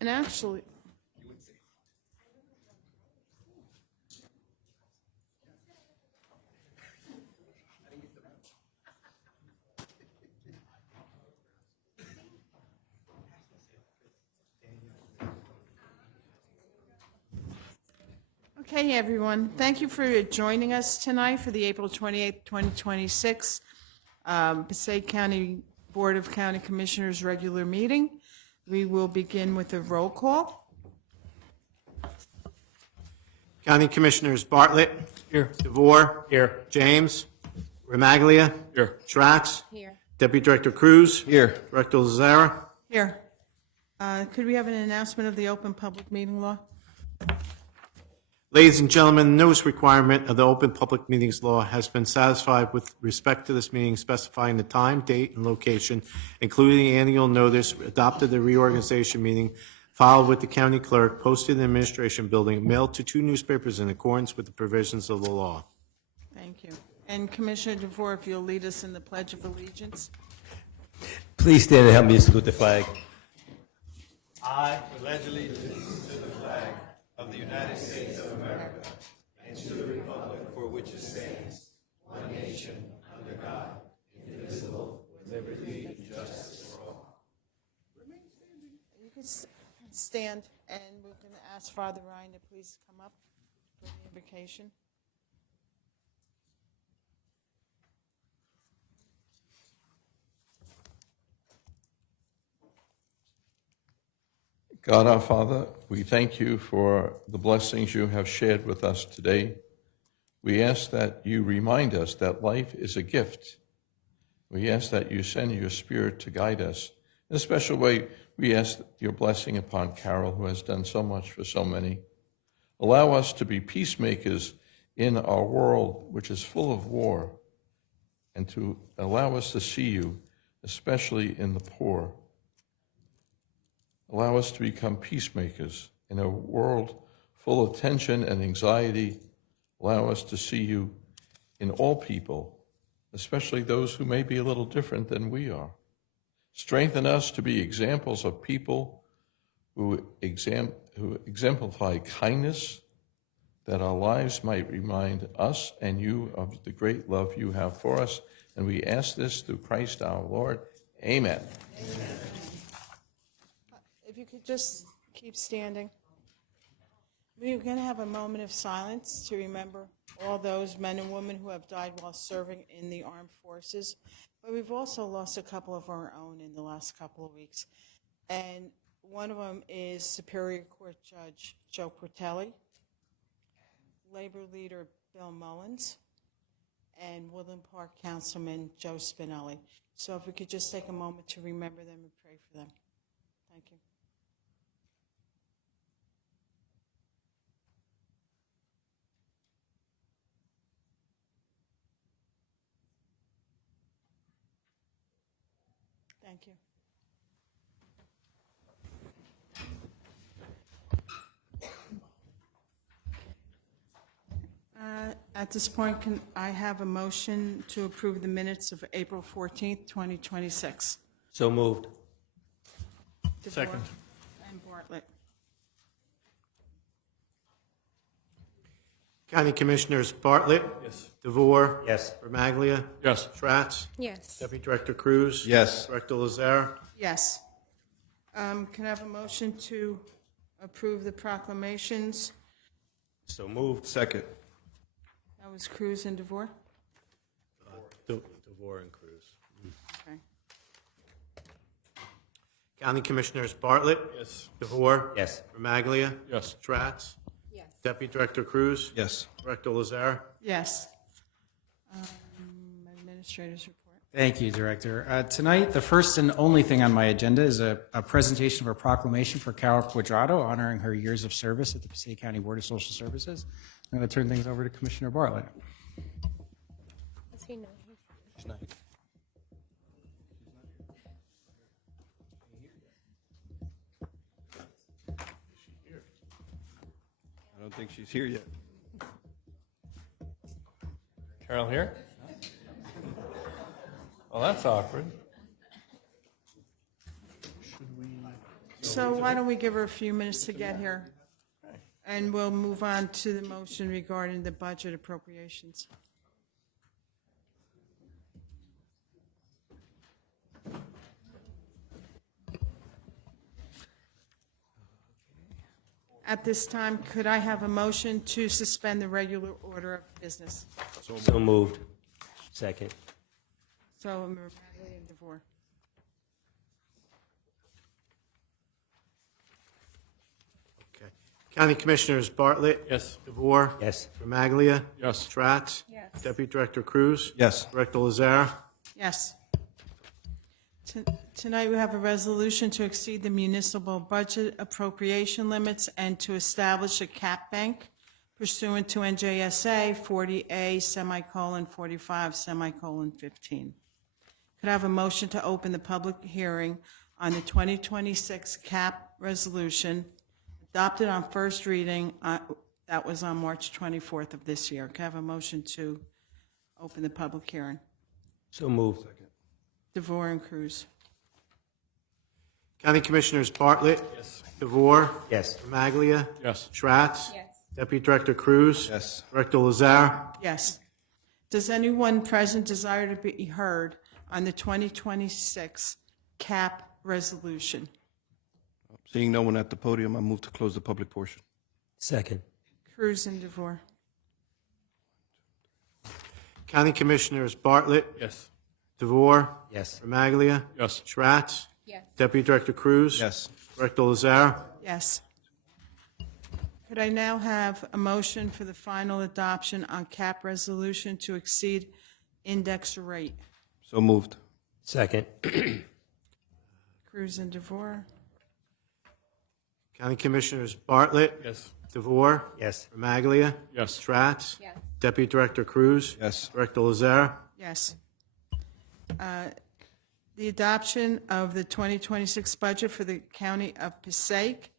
And actually, okay, everyone, thank you for joining us tonight for the April 28th, 2026 Passaic County Board of County Commissioners regular meeting. We will begin with a roll call. County Commissioners Bartlett. Here. DeVore. Here. James. Remaglia. Here. Schratz. Here. Deputy Director Cruz. Here. Director Lazara. Here. Could we have an announcement of the open public meeting law? Ladies and gentlemen, the notice requirement of the Open Public Meetings Law has been satisfied with respect to this meeting, specifying the time, date, and location, including the annual notice, adopted the reorganization meeting, filed with the county clerk, posted in the administration building, mailed to 2 newspapers in accordance with the provisions of the law. Thank you. And Commissioner DeVore, if you'll lead us in the Pledge of Allegiance. Please stand and help me salute the flag. I pledge allegiance to the flag of the United States of America and to the republic for which it stands, one nation, under God, indivisible, with liberty and justice for all. You can stand, and we're going to ask Father Ryan to please come up for the invocation. God our Father, we thank you for the blessings you have shared with us today. We ask that you remind us that life is a gift. We ask that you send your Spirit to guide us. In a special way, we ask your blessing upon Carol, who has done so much for so many. Allow us to be peacemakers in our world, which is full of war, and to allow us to see you, especially in the poor. Allow us to become peacemakers in a world full of tension and anxiety. Allow us to see you in all people, especially those who may be a little different than we are. Strengthen us to be examples of people who exemplify kindness, that our lives might remind us and you of the great love you have for us. And we ask this through Christ our Lord. Amen. Amen. If you could just keep standing. We're going to have a moment of silence to remember all those men and women who have died while serving in the armed forces. But we've also lost a couple of our own in the last couple of weeks. And one of them is Superior Court Judge Joe Portelli, Labor Leader Bill Mullins, and Woodland Park Councilman Joe Spinelli. So if we could just take a moment to remember them and pray for them. Thank you. Thank you. At this point, can I have a motion to approve the minutes of April 14th, 2026? So moved. DeVore Second. And Bartlett. County Commissioners Bartlett. Yes. DeVore. Yes. Remaglia. Yes. Schratz. Yes. Deputy Director Cruz. Yes. Director Lazara. Yes. Can I have a motion to approve the proclamations? So moved. Second. That was Cruz and DeVore? DeVore and Cruz. Okay. County Commissioners Bartlett. Yes. DeVore. Yes. Remaglia. Yes. Schratz. Yes. Deputy Director Cruz. Yes. Director Lazara. Yes. Administrator's report. Thank you, Director. Tonight, the first and only thing on my agenda is a presentation of a proclamation for Carol Quadrado honoring her years of service at the Passaic County Board of Social Services. I'm going to turn things over to Commissioner Bartlett. Does he know? I don't think she's here yet. Carol here? Well, that's awkward. So So why don't we give her a few minutes to get here? And we'll move on to the motion regarding the budget appropriations. At this time, could I have a motion to suspend the regular order of business? So moved. Second. So, Magley and DeVore. Okay. County Commissioners Bartlett. Yes. DeVore. Yes. Remaglia. Yes. Stratz. Yes. Deputy Director Cruz. Yes. Director Lazare. Yes. Tonight, we have a resolution to exceed the municipal budget appropriation limits and to establish a cap bank pursuant to NJSA 40A:45:15. Could I have a motion to open the public hearing on the 2026 cap resolution adopted on first reading, that was on March 24th of this year? Could I have a motion to open the public hearing? So moved. DeVore and Cruz. County Commissioners Bartlett. Yes. DeVore. Yes. Remaglia. Yes. Stratz. Yes. Deputy Director Cruz. Yes. Director Lazare. Yes. Does anyone present desire to be heard on the 2026 cap resolution? Seeing no one at the podium, I move to close the public portion. Second. Cruz and DeVore. County Commissioners Bartlett. Yes. DeVore. Yes. Remaglia. Yes. Stratz. Yes. Deputy Director Cruz. Yes. Director Lazare. Yes. Could I now have a motion for the final adoption on cap resolution to exceed index rate? So moved. Second. Cruz and DeVore. County Commissioners Bartlett. Yes. DeVore. Yes. Remaglia. Yes. Stratz. Yes. Deputy Director Cruz. Yes. Director Lazare. Yes. The adoption of the 2026 budget for the county of Passaic.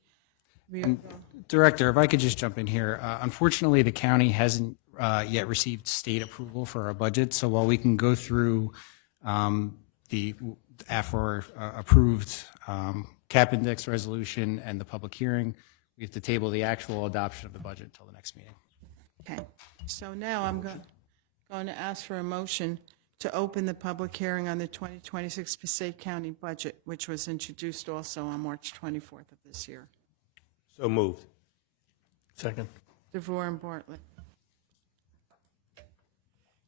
Director, if I could just jump in here. Unfortunately, the county hasn't yet received state approval for our budget, so while we can go through the AFOR approved cap index resolution and the public hearing, we have to table the actual adoption of the budget until the next meeting. Okay, so now I'm going to ask for a motion to open the public hearing on the 2026 Passaic County budget, which was introduced also on March 24th of this year. So moved. Second. DeVore and Bartlett.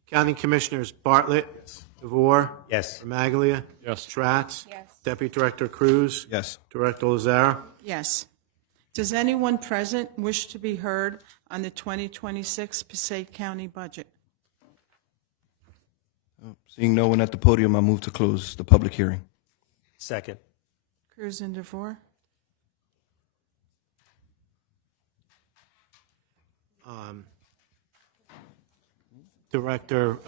County Commissioners Bartlett. DeVore. Yes. Remaglia. Yes. Stratz. Yes. Deputy Director Cruz. Yes. Director Lazare. Yes. Does anyone present wish to be heard on the 2026 Passaic County budget? Seeing no one at the podium, I move to close the public hearing. Second. Cruz and DeVore. Director,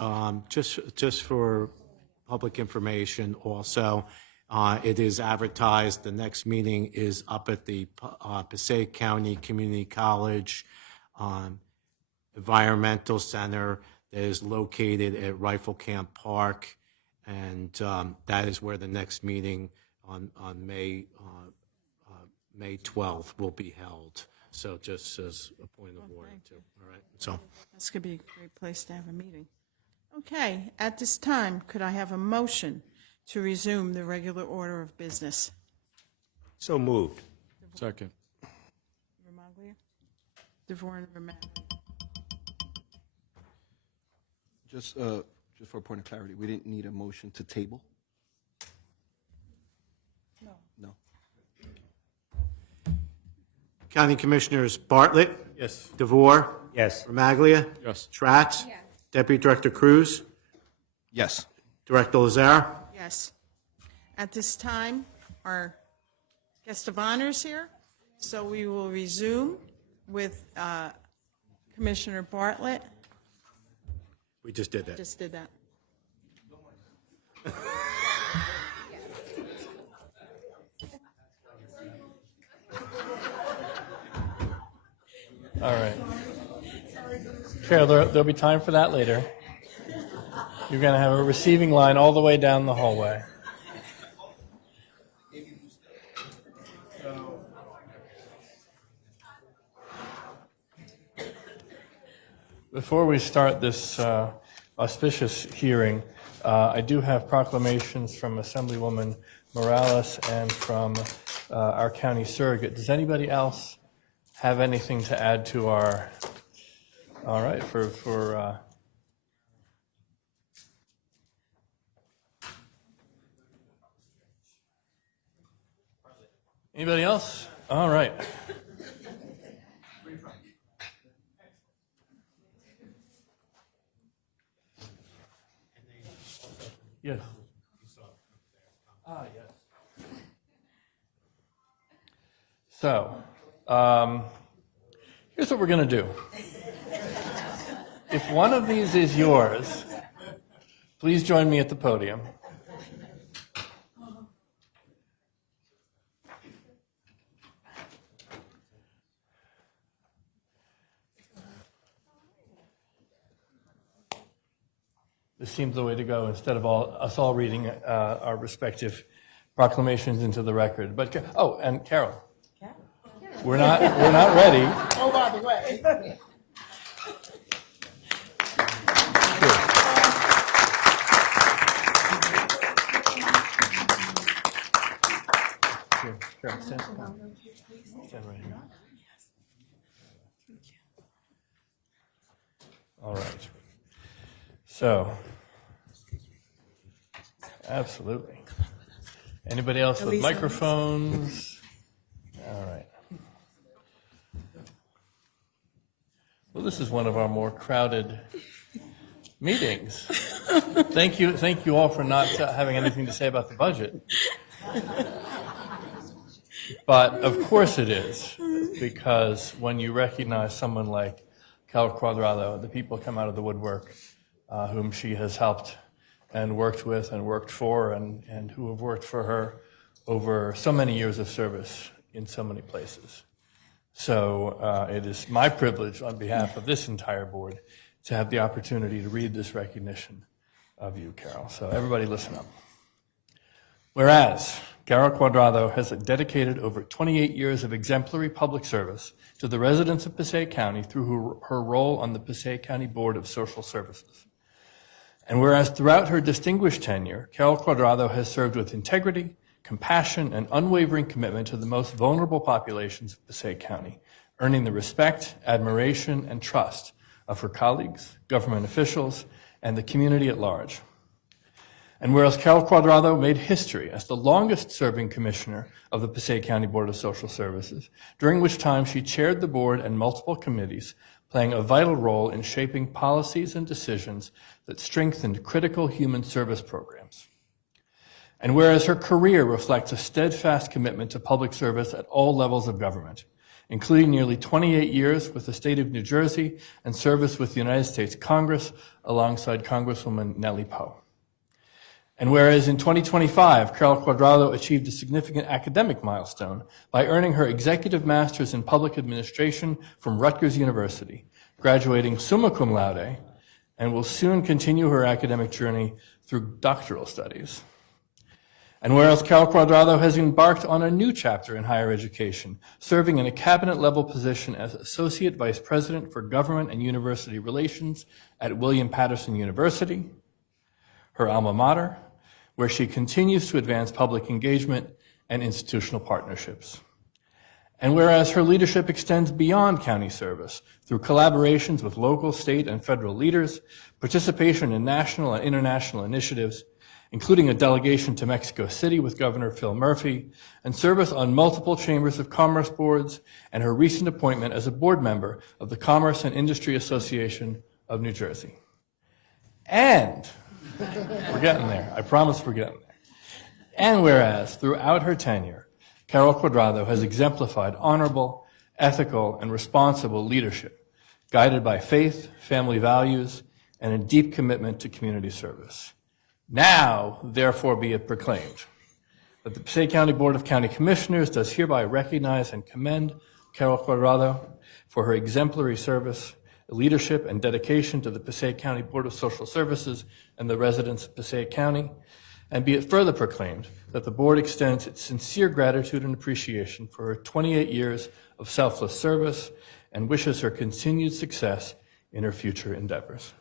just for public information also, it is advertised, the next meeting is up at the Passaic County Community College Environmental Center that is located at Rifle Camp Park, and that is where the next meeting on May 12th will be held. So just as a point of order, too. All right, so. This could be a great place to have a meeting. Okay, at this time, could I have a motion to resume the regular order of business? So moved. Second. Remaglia? DeVore and Remaglia. Just for a point of clarity, we didn't need a motion to table? No. No. County Commissioners Bartlett. Yes. DeVore. Yes. Remaglia. Yes. Stratz. Yes. Deputy Director Cruz. Yes. Director Lazare. Yes. At this time, our guest of honor is here, so we will resume with Commissioner Bartlett. We just did that. Just did that. All right. Carol, there'll be time for that later. You're going to have a receiving line all the way down the hallway. Before we start this auspicious hearing, I do have proclamations from Assemblywoman Morales and from our county surrogate. Does anybody else have anything to add to our, all right, anybody else? All right. Yes. Yes. So, here's what we're going to do. If one of these is yours, please join me at the podium. This seems the way to go instead of us all reading our respective proclamations into the record. But and Carol, we're not ready. Oh, by the way. Here, Carol, stand right here. All right. So, absolutely. Anybody else with microphones? All right. Well, this is one of our more crowded meetings. Thank you all for not having anything to say about the budget. But of course it is, because when you recognize someone like Cal Cuadrado, the people come out of the woodwork, whom she has helped and worked with and worked for, and who have worked for her over so many years of service in so many places. So it is my privilege on behalf of this entire board to have the opportunity to read this recognition of you, Carol. So everybody listen up. Whereas Carol Cuadrado has dedicated over 28 years of exemplary public service to the residents of Passaic County through her role on the Passaic County Board of Social Services. And whereas throughout her distinguished tenure, Carol Cuadrado has served with integrity, compassion, and unwavering commitment to the most vulnerable populations of Passaic County, earning the respect, admiration, and trust of her colleagues, government officials, and the community at large. And whereas Carol Cuadrado made history as the longest-serving commissioner of the Passaic County Board of Social Services, during which time she chaired the board and multiple committees, playing a vital role in shaping policies and decisions that strengthened critical human service programs. And whereas her career reflects a steadfast commitment to public service at all levels of government, including nearly 28 years with the state of New Jersey and service with the United States Congress alongside Congresswoman Nellie Poe. And whereas in 2025, Carol Cuadrado achieved a significant academic milestone by earning her Executive Master's in Public Administration from Rutgers University, graduating summa cum laude, and will soon continue her academic journey through doctoral studies. And whereas Carol Cuadrado has embarked on a new chapter in higher education, serving in a cabinet-level position as Associate Vice President for Government and University Relations at William Paterson University, her alma mater, where she continues to advance public engagement and institutional partnerships. And whereas her leadership extends beyond county service through collaborations with local, state, and federal leaders, participation in national and international initiatives, including a delegation to Mexico City with Governor Phil Murphy, and service on multiple chambers of commerce boards, and her recent appointment as a board member of the Commerce and Industry Association of New Jersey. And we're getting there. I promise we're getting there. And whereas throughout her tenure, Carol Cuadrado has exemplified honorable, ethical, and responsible leadership, guided by faith, family values, and a deep commitment to community service. Now, therefore, be it proclaimed that the Passaic County Board of County Commissioners does hereby recognize and commend Carol Cuadrado for her exemplary service, leadership, and dedication to the Passaic County Board of Social Services and the residents of Passaic County, and be it further proclaimed that the board extends its sincere gratitude and appreciation for her 28 years of selfless service and wishes her continued success in her future endeavors.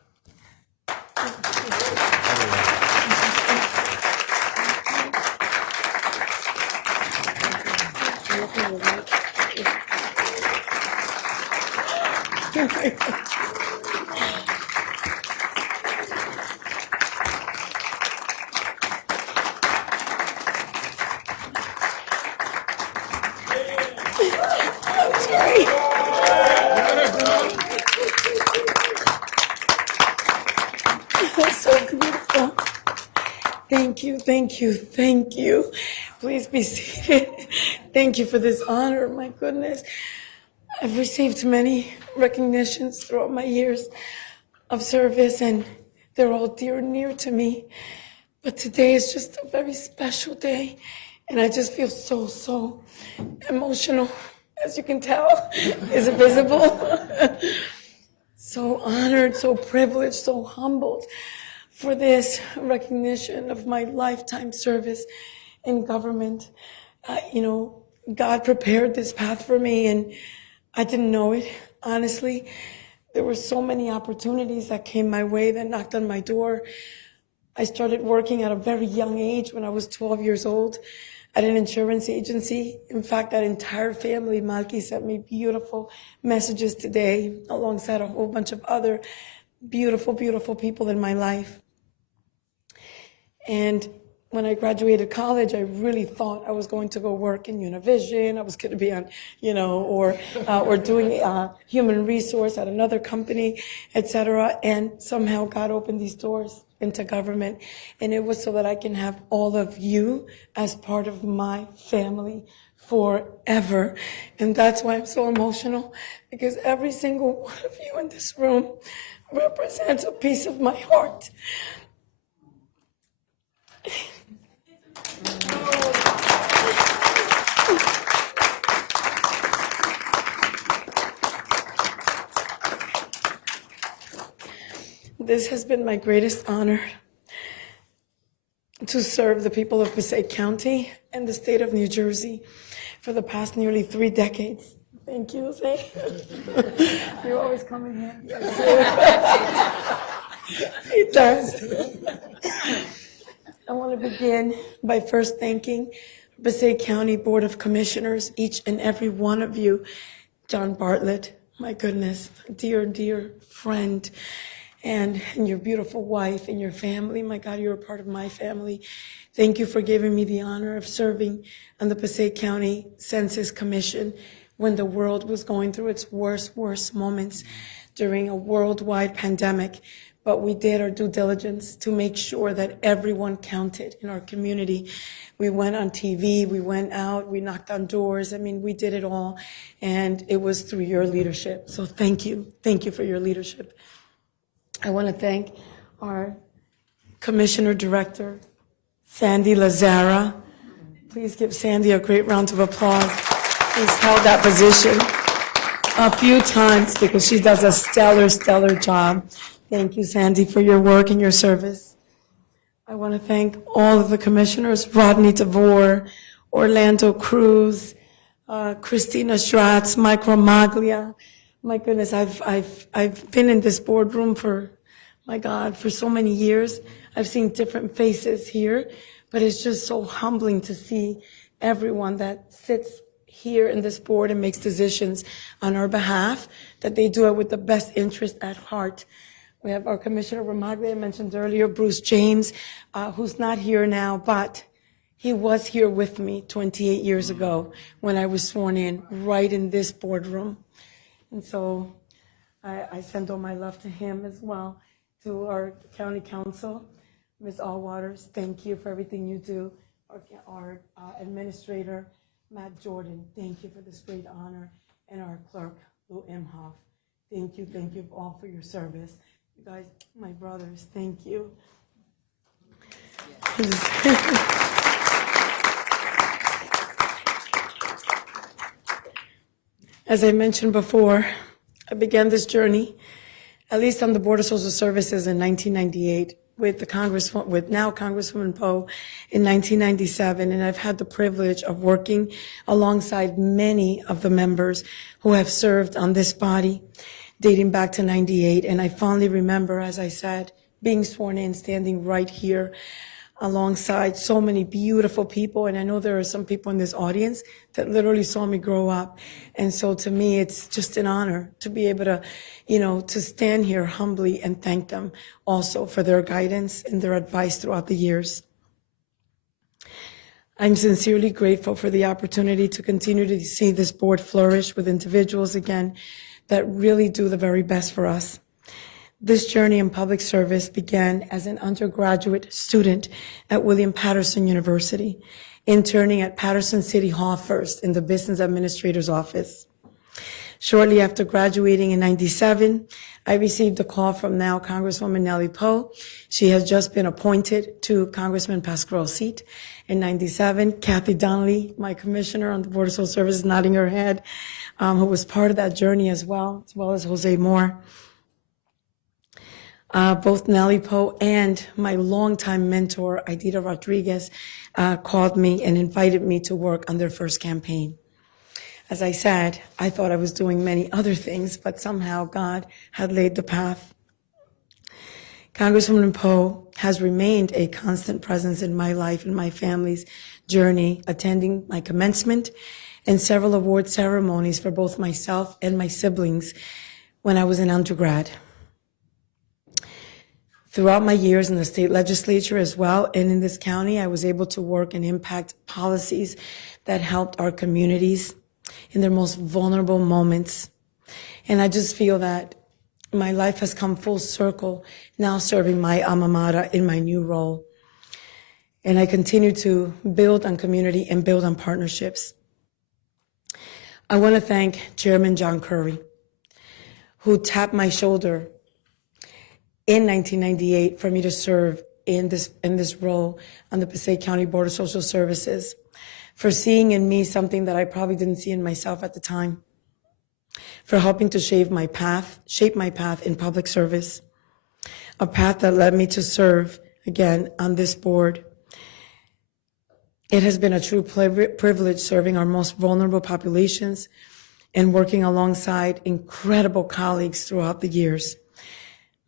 That's so beautiful. Thank you, thank you, thank you. Please be seated. Thank you for this honor. My goodness. I've received many recognitions throughout my years of service, and they're all dear and near to me. But today is just a very special day, and I just feel so emotional. As you can tell, is it visible? So honored, so privileged, so humbled for this recognition of my lifetime service in government. God prepared this path for me, and I didn't know it, honestly. There were so many opportunities that came my way that knocked on my door. I started working at a very young age when I was 12 years old at an insurance agency. In fact, that entire family, Malki, sent me beautiful messages today alongside a whole bunch of other beautiful, beautiful people in my life. And when I graduated college, I really thought I was going to go work in Univision. I was going to be on, or doing human resource at another company, et cetera. And somehow God opened these doors into government. And it was so that I can have all of you as part of my family forever. And that's why I'm so emotional, because every single one of you in this room represents a piece of my heart. This has been my greatest honor to serve the people of Passaic County and the state of New Jersey for the past nearly 3 decades. Thank you, Jose. You always come in here. He does. I want to begin by first thanking Passaic County Board of Commissioners, each and every one of you. John Bartlett, my goodness, dear, dear friend, and your beautiful wife and your family. My God, you're a part of my family. Thank you for giving me the honor of serving on the Passaic County Census Commission when the world was going through its worst moments during a worldwide pandemic. But we did our due diligence to make sure that everyone counted in our community. We went on TV, we went out, we knocked on doors. I mean, we did it all, and it was through your leadership. So thank you for your leadership. I want to thank our Commissioner Director, Sandy Lazara. Please give Sandy a great round of applause. She's held that position a few times because she does a stellar job. Thank you, Sandy, for your work and your service. I want to thank all of the commissioners, Rodney DeVore, Orlando Cruz, Christina Schratz, Mike Romaglia. My goodness, I've been in this boardroom for so many years. I've seen different faces here, but it's just so humbling to see everyone that sits here in this board and makes decisions on our behalf, that they do it with the best interest at heart. We have our Commissioner Romaglia, I mentioned earlier, Bruce James, who's not here now, but he was here with me 28 years ago when I was sworn in, right in this boardroom. And so I send all my love to him as well. To our county council, Ms. Allwaters, thank you for everything you do. Our administrator, Matt Jordan, thank you for this great honor. And our clerk, Lou Imhoff, thank you all for your service. You guys, my brothers, thank you. As I mentioned before, I began this journey, at least on the Board of Social Services in 1998, with now Congresswoman Poe in 1997, and I've had the privilege of working alongside many of the members who have served on this body. dating back to 98. And I fondly remember, as I said, being sworn in, standing right here alongside so many beautiful people. And I know there are some people in this audience that literally saw me grow up. And so to me, it's just an honor to be able to, to stand here humbly and thank them also for their guidance and their advice throughout the years. I'm sincerely grateful for the opportunity to continue to see this board flourish with individuals again that really do the very best for us. This journey in public service began as an undergraduate student at William Paterson University, interning at Paterson City Hall first in the business administrator's office. Shortly after graduating in 97, I received a call from now Congresswoman Nellie Poe. She has just been appointed to Congressman Pasquarel's seat. In 97, Kathy Donnelly, my commissioner on the Board of Social Services, nodding her head, who was part of that journey as well as Jose Moore. Both Nellie Poe and my longtime mentor, Aidita Rodriguez, called me and invited me to work on their first campaign. As I said, I thought I was doing many other things, but somehow God had laid the path. Congresswoman Poe has remained a constant presence in my life and my family's journey, attending my commencement and several award ceremonies for both myself and my siblings when I was an undergrad. Throughout my years in the state legislature as well, and in this county, I was able to work and impact policies that helped our communities in their most vulnerable moments. And I just feel that my life has come full circle now serving my alma mater in my new role. And I continue to build on community and build on partnerships. I want to thank Chairman John Curry, who tapped my shoulder in 1998 for me to serve in this role on the Passaic County Board of Social Services, for seeing in me something that I probably didn't see in myself at the time, for helping to shape my path in public service, a path that led me to serve again on this board. It has been a true privilege serving our most vulnerable populations and working alongside incredible colleagues throughout the years.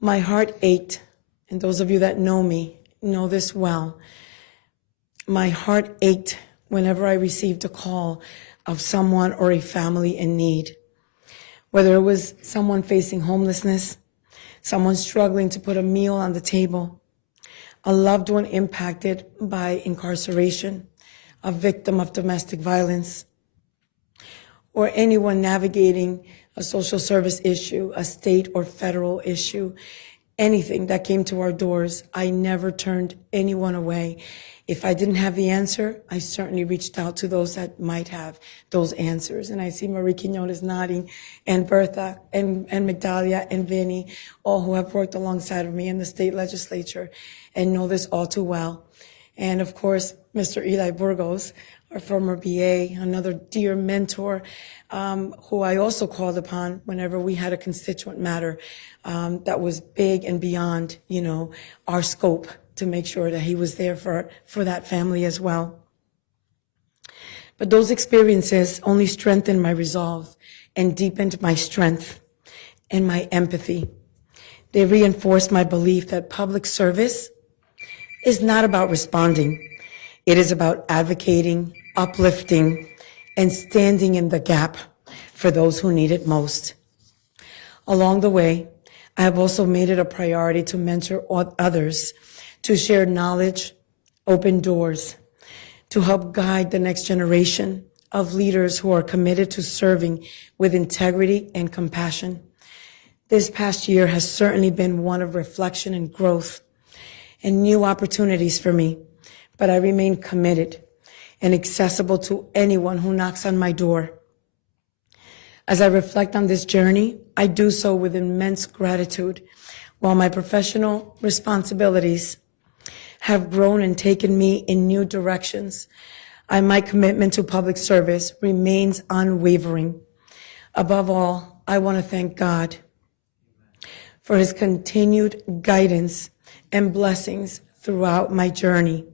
My heart ached, and those of you that know me know this well. My heart ached whenever I received a call of someone or a family in need, whether it was someone facing homelessness, someone struggling to put a meal on the table, a loved one impacted by incarceration, a victim of domestic violence, or anyone navigating a social service issue, a state or federal issue, anything that came to our doors. I never turned anyone away. If I didn't have the answer, I certainly reached out to those that might have those answers. And I see Marie Quinones nodding, and Bertha, and Migdalia, and Vinny, all who have worked alongside of me in the state legislature and know this all too well. And of course, Mr. Eli Burgos, our former BA, another dear mentor, who I also called upon whenever we had a constituent matter that was big and beyond, our scope, to make sure that he was there for that family as well. But those experiences only strengthened my resolve and deepened my strength and my empathy. They reinforced my belief that public service is not about responding. It is about advocating, uplifting, and standing in the gap for those who need it most. Along the way, I have also made it a priority to mentor others, to share knowledge, open doors, to help guide the next generation of leaders who are committed to serving with integrity and compassion. This past year has certainly been one of reflection and growth and new opportunities for me, but I remain committed and accessible to anyone who knocks on my door. As I reflect on this journey, I do so with immense gratitude. While my professional responsibilities have grown and taken me in new directions, my commitment to public service remains unwavering. Above all, I want to thank God for his continued guidance and blessings throughout my journey.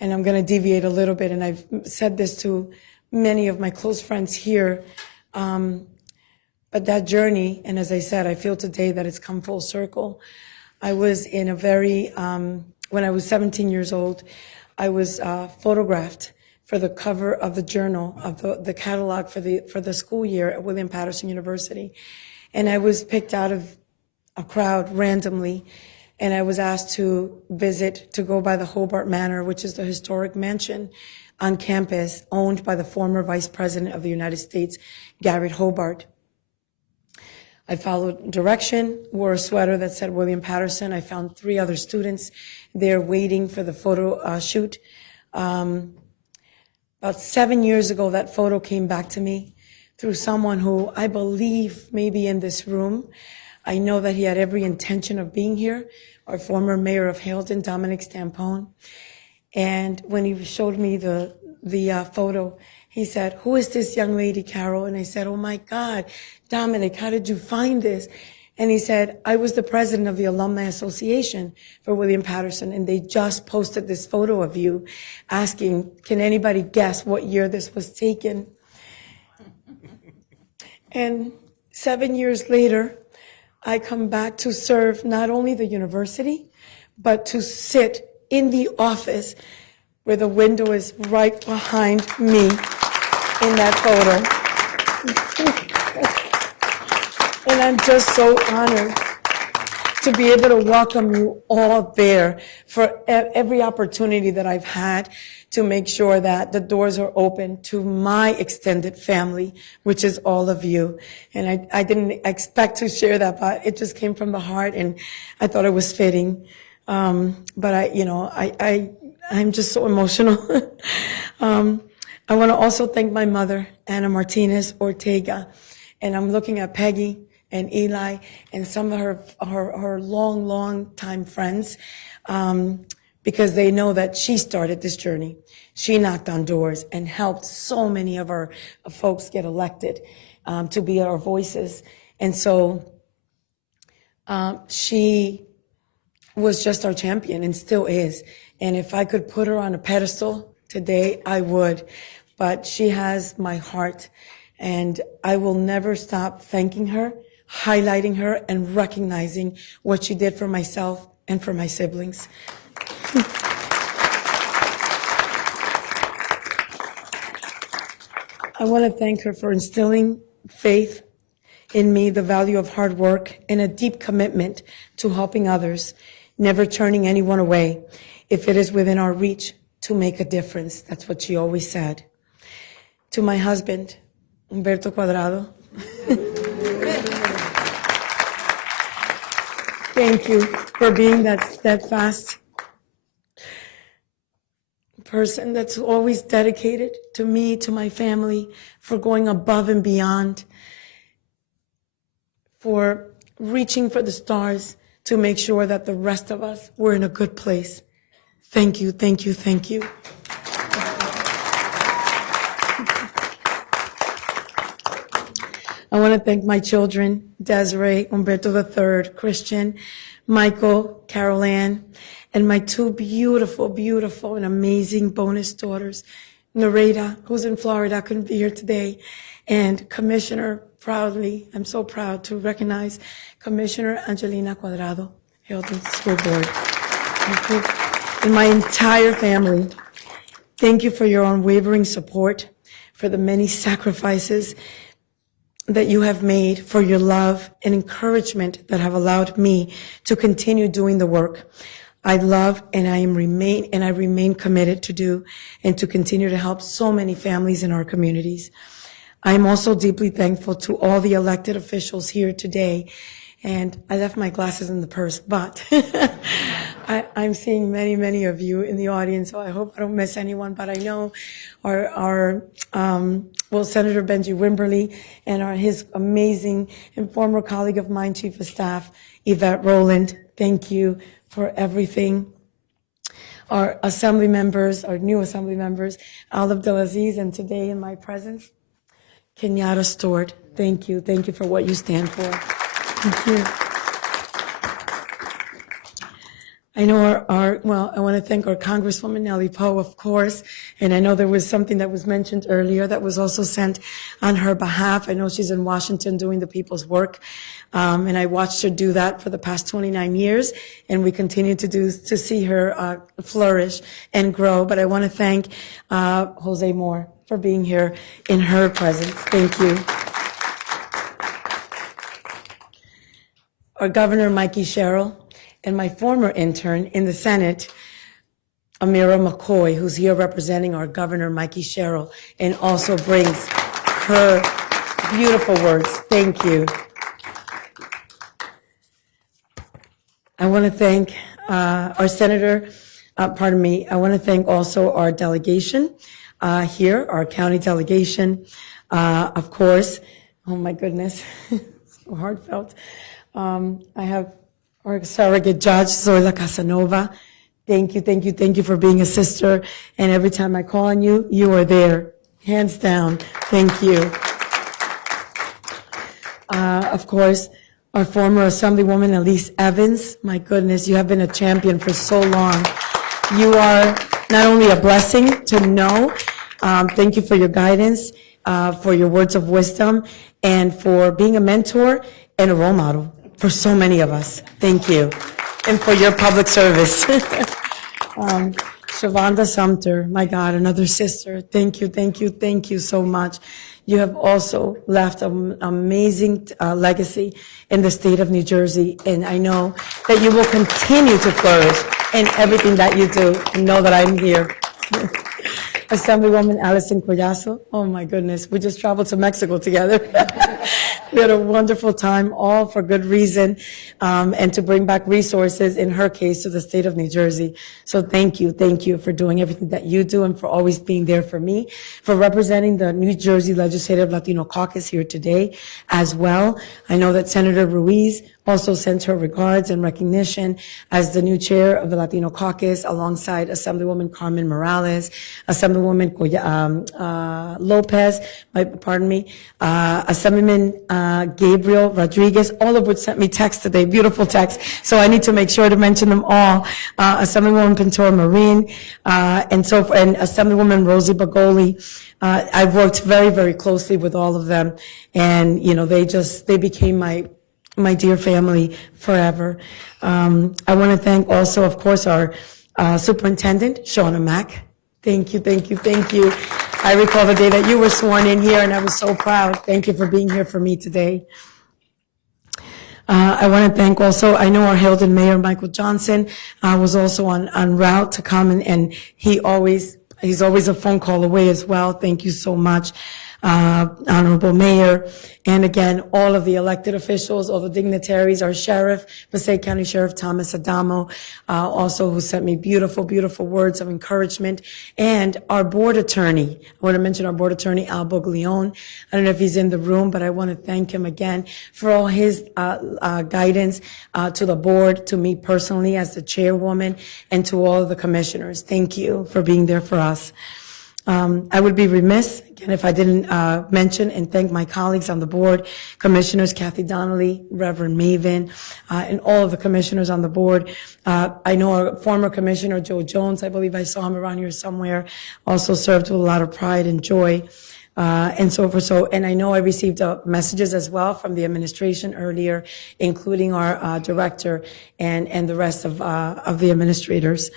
And I'm going to deviate a little bit, and I've said this to many of my close friends here, but But that journey, and as I said, I feel today that it's come full circle. I was in a very, when I was 17 years old, I was photographed for the cover of the journal of the catalog for the school year at William Paterson University. And I was picked out of a crowd randomly, and I was asked to go by the Hobart Manor, which is the historic mansion on campus owned by the former Vice President of the United States, Garrett Hobart. I followed direction, wore a sweater that said William Paterson. I found 3 other students there waiting for the photo shoot. About 7 years ago, that photo came back to me through someone who I believe may be in this room. I know that he had every intention of being here, our former mayor of Haledon, Dominic Stampone. And when he showed me the photo, he said, "Who is this young lady, Carol?" And I said, "Oh my God, Dominic, how did you find this?" And he said, "I was the president of the Alumni Association for William Paterson, and they just posted this photo of you asking, can anybody guess what year this was taken?" And 7 years later, I come back to serve not only the university, but to sit in the office where the window is right behind me in that photo. And I'm just so honored to be able to welcome you all there for every opportunity that I've had to make sure that the doors are open to my extended family, which is all of you. And I didn't expect to share that, but it just came from the heart, and I thought it was fitting. But I'm just so emotional. I want to also thank my mother, Ana Martinez Ortega, and I'm looking at Peggy and Eli and some of her long time friends, because they know that she started this journey. She knocked on doors and helped so many of our folks get elected to be our voices. And so she was just our champion and still is. And if I could put her on a pedestal today, I would. But she has my heart, and I will never stop thanking her, highlighting her, and recognizing what she did for myself and for my siblings. I want to thank her for instilling faith in me, the value of hard work, and a deep commitment to helping others, never turning anyone away if it is within our reach to make a difference. That's what she always said. To my husband, Humberto Cuadrado, thank you for being that steadfast person that's always dedicated to me, to my family, for going above and beyond, for reaching for the stars to make sure that the rest of us were in a good place. Thank you, thank you, thank you. I want to thank my children, Desiree, Humberto III, Christian, Michael, Carol Ann, and my 2 beautiful, beautiful, and amazing bonus daughters, Nareda, who's in Florida, couldn't be here today, and Commissioner, proudly, I'm so proud to recognize Commissioner Angelina Cuadrado, Haledon School Board. Thank you. And my entire family, thank you for your unwavering support, for the many sacrifices that you have made, for your love and encouragement that have allowed me to continue doing the work I love and I remain committed to do, and to continue to help so many families in our communities. I am also deeply thankful to all the elected officials here today, and I left my glasses in the purse, but I'm seeing many, many of you in the audience, so I hope I don't miss anyone. But I know Senator Benji Wimberly and his amazing and former colleague of mine, Chief of Staff, Yvette Rowland, thank you for everything. Our assembly members, our new assembly members, Al Abdelaziz, and today in my presence, Kenyatta Stewart, thank you. Thank you for what you stand for. Thank you. I know I want to thank our Congresswoman Nellie Poe, of course, and I know there was something that was mentioned earlier that was also sent on her behalf. I know she's in Washington doing the people's work, and I watched her do that for the past 29 years, and we continue to see her flourish and grow. But I want to thank Jose Moore for being here in her presence. Thank you. Our Governor Mikey Sherrill, and my former intern in the Senate, Amira McCoy, who's here representing our Governor Mikey Sherrill, and also brings her beautiful words. Thank you. I want to thank our Senator, I want to thank also our delegation here, our county delegation, of course. Oh my goodness, so heartfelt. I have our surrogate judge, Zoila Casanova. Thank you for being a sister. And every time I call on you, you are there, hands down. Thank you. Of course, our former Assemblywoman, Elise Evans. My goodness, you have been a champion for so long. You are not only a blessing to know, thank you for your guidance, for your words of wisdom, and for being a mentor and a role model for so many of us. Thank you. And for your public service. Shavonda Sumter, my God, another sister. Thank you so much. You have also left an amazing legacy in the state of New Jersey, and I know that you will continue to flourish in everything that you do, and know that I'm here. Assemblywoman Allison Collazo, oh my goodness, we just traveled to Mexico together. We had a wonderful time, all for good reason, and to bring back resources, in her case, to the state of New Jersey. So thank you for doing everything that you do, and for always being there for me, for representing the New Jersey Legislative Latino Caucus here today as well. I know that Senator Ruiz also sent her regards and recognition as the new chair of the Latino Caucus, alongside Assemblywoman Carmen Morales, Assemblywoman Lopez, Assemblyman Gabriel Rodriguez, all of which sent me texts today, beautiful texts. So I need to make sure to mention them all. Assemblywoman Pintor Marin, and Assemblywoman Rosie Bagoli. I've worked very, very closely with all of them, and they became my dear family forever. I want to thank also, of course, our superintendent, Shauna Mack. Thank you. I recall the day that you were sworn in here, and I was so proud. Thank you for being here for me today. I want to thank also, I know our Hilton Mayor, Michael Johnson, was also en route to come, and he's always a phone call away as well. Thank you so much. Honorable Mayor, and again, all of the elected officials, all the dignitaries, our Sheriff, Passaic County Sheriff Thomas Adamo, also who sent me beautiful words of encouragement, and our board attorney. I want to mention our board attorney, Al Boglione. I don't know if he's in the room, but I want to thank him again for all his guidance to the board, to me personally as the chairwoman, and to all of the commissioners. Thank you for being there for us. I would be remiss, again, if I didn't mention and thank my colleagues on the board, Commissioners Kathy Donnelly, Reverend Maven, and all of the commissioners on the board. I know our former Commissioner Joe Jones, I believe I saw him around here somewhere, also served with a lot of pride and joy. And so forth. And I know I received messages as well from the administration earlier, including our director and the rest of the administrators.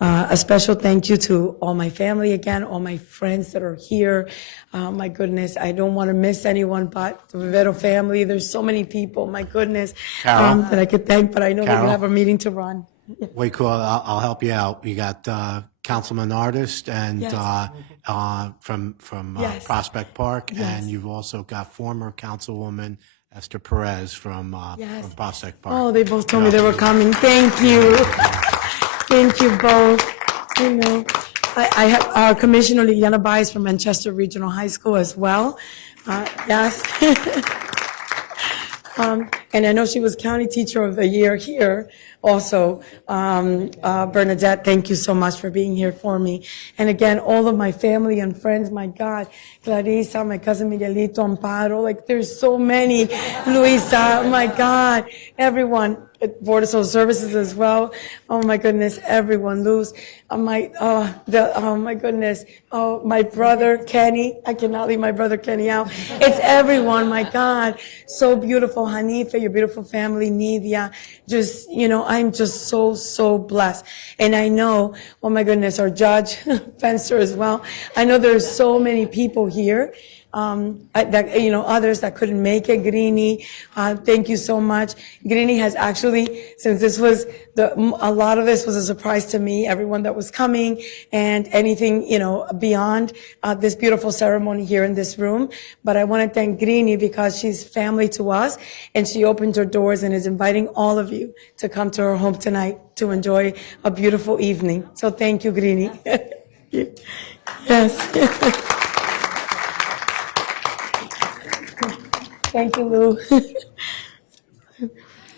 A special thank you to all my family again, all my friends that are here. My goodness, I don't want to miss anyone but the Rivero family. There's so many people, my goodness, that I could thank, but I know that we have a meeting to run. Wait, cool. I'll help you out. We got Councilman Artist and from Prospect Park, and you've also got former Councilwoman Esther Perez from Prospect Park. Oh, they both told me they were coming. Thank you. Thank you both. I have Commissioner Liliana Baez from Manchester Regional High School as well. Yes. And I know she was County Teacher of the Year here also. Bernadette, thank you so much for being here for me. And again, all of my family and friends, my God, Clarissa, my cousin Miguelito, Amparo, like there's so many. Luisa, oh my God, everyone. At Board of Social Services as well. Oh my goodness, everyone, Luz. Oh my goodness. Oh, my brother Kenny. I cannot leave my brother Kenny out. It's everyone, my God. So beautiful, Hanifa, your beautiful family, Nidia. Just, I'm just so blessed. And I know, oh my goodness, our judge, Fenster as well. I know there's so many people here. Others that couldn't make it. Grini, thank you so much. Grini has actually, since this was a lot of this was a surprise to me, everyone that was coming and anything, beyond this beautiful ceremony here in this room. But I want to thank Grini because she's family to us and she opened her doors and is inviting all of you to come to her home tonight to enjoy a beautiful evening. So thank you, Grini. Yes. Thank you, Lou.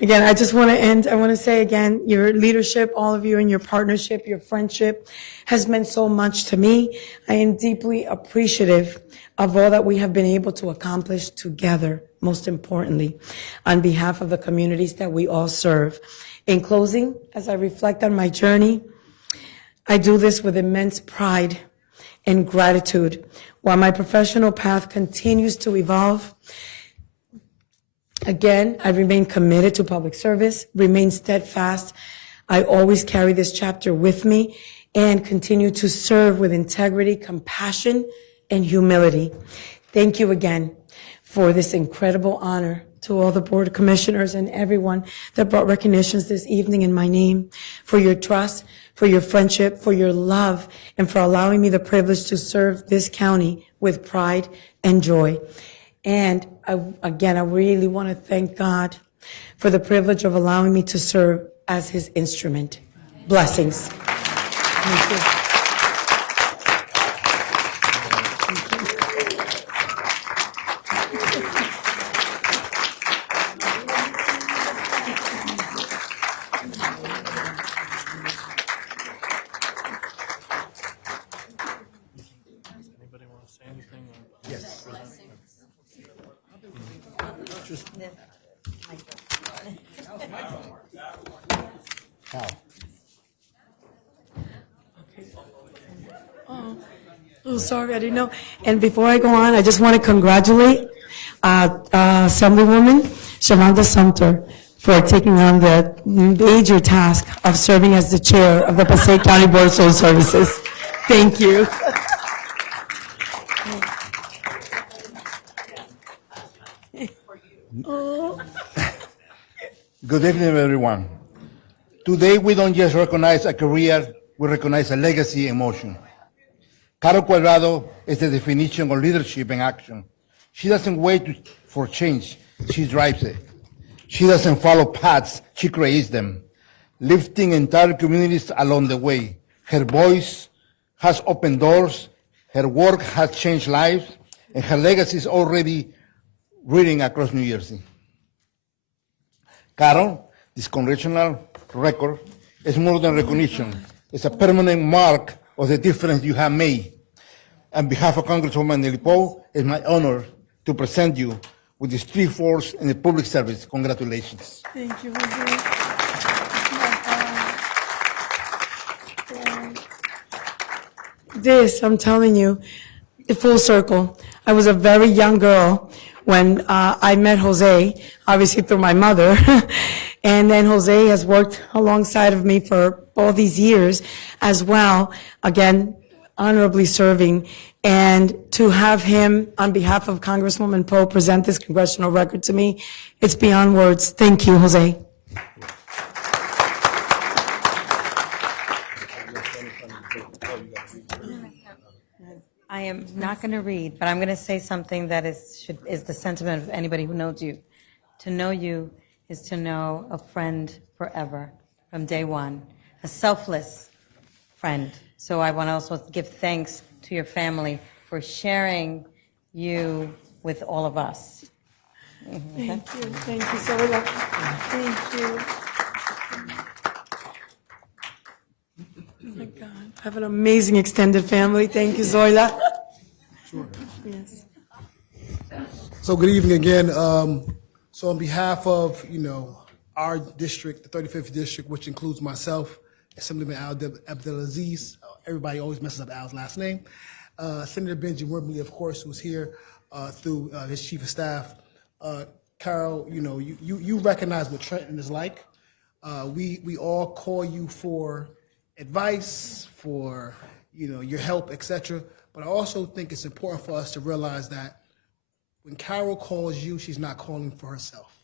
Again, I just want to end. I want to say again, your leadership, all of you, and your partnership, your friendship has meant so much to me. I am deeply appreciative of all that we have been able to accomplish together, most importantly, on behalf of the communities that we all serve. In closing, as I reflect on my journey, I do this with immense pride and gratitude while my professional path continues to evolve. Again, I remain committed to public service, remain steadfast. I always carry this chapter with me and continue to serve with integrity, compassion, and humility. Thank you again for this incredible honor to all the Board of Commissioners and everyone that brought recognitions this evening in my name, for your trust, for your friendship, for your love, and for allowing me the privilege to serve this county with pride and joy. And I really want to thank God for the privilege of allowing me to serve as his instrument. Blessings. Thank you. Anybody want to say anything? Oh, sorry, I didn't know. And before I go on, I just want to congratulate Assemblywoman Shamanda Sumter for taking on the major task of serving as the chair of the Passaic County Board of Social Services. Thank you. Good evening, everyone. Today, we don't just recognize a career, we recognize a legacy in motion. Carol Cuadrado is the definition of leadership in action. She doesn't wait for change, she drives it. She doesn't follow paths, she creates them, lifting entire communities along the way. Her voice has opened doors, her work has changed lives, and her legacy is already reading across New Jersey. Carol, this congressional record is more than recognition. It's a permanent mark of the difference you have made. On behalf of Congresswoman Nelly Poe, it's my honor to present you with this 3/4 in the public service. Congratulations. Thank you, Jose. This, I'm telling you, full circle. I was a very young girl when I met Jose, obviously through my mother. And then Jose has worked alongside of me for all these years as well, again, honorably serving. And to have him, on behalf of Congresswoman Poe, present this congressional record to me, it's beyond words. Thank you, Jose. I am not going to read, but I'm going to say something that is the sentiment of anybody who knows you. To know you is to know a friend forever, from day one, a selfless friend. So I want to also give thanks to your family for sharing you with all of us. Thank you, Zoila. Thank you. Oh my God, I have an amazing extended family. Thank you, Zoila. Sure. Yes. So good evening again. So on behalf of, our district, the 35th district, which includes myself, Assemblyman Al Abdelaziz, everybody always messes up Al's last name, Senator Benji Wimberly, of course, who's here through his chief of staff. Carol, you recognize what Trenton is like. We all call you for advice, for your help, etc. But I also think it's important for us to realize that when Carol calls you, she's not calling for herself.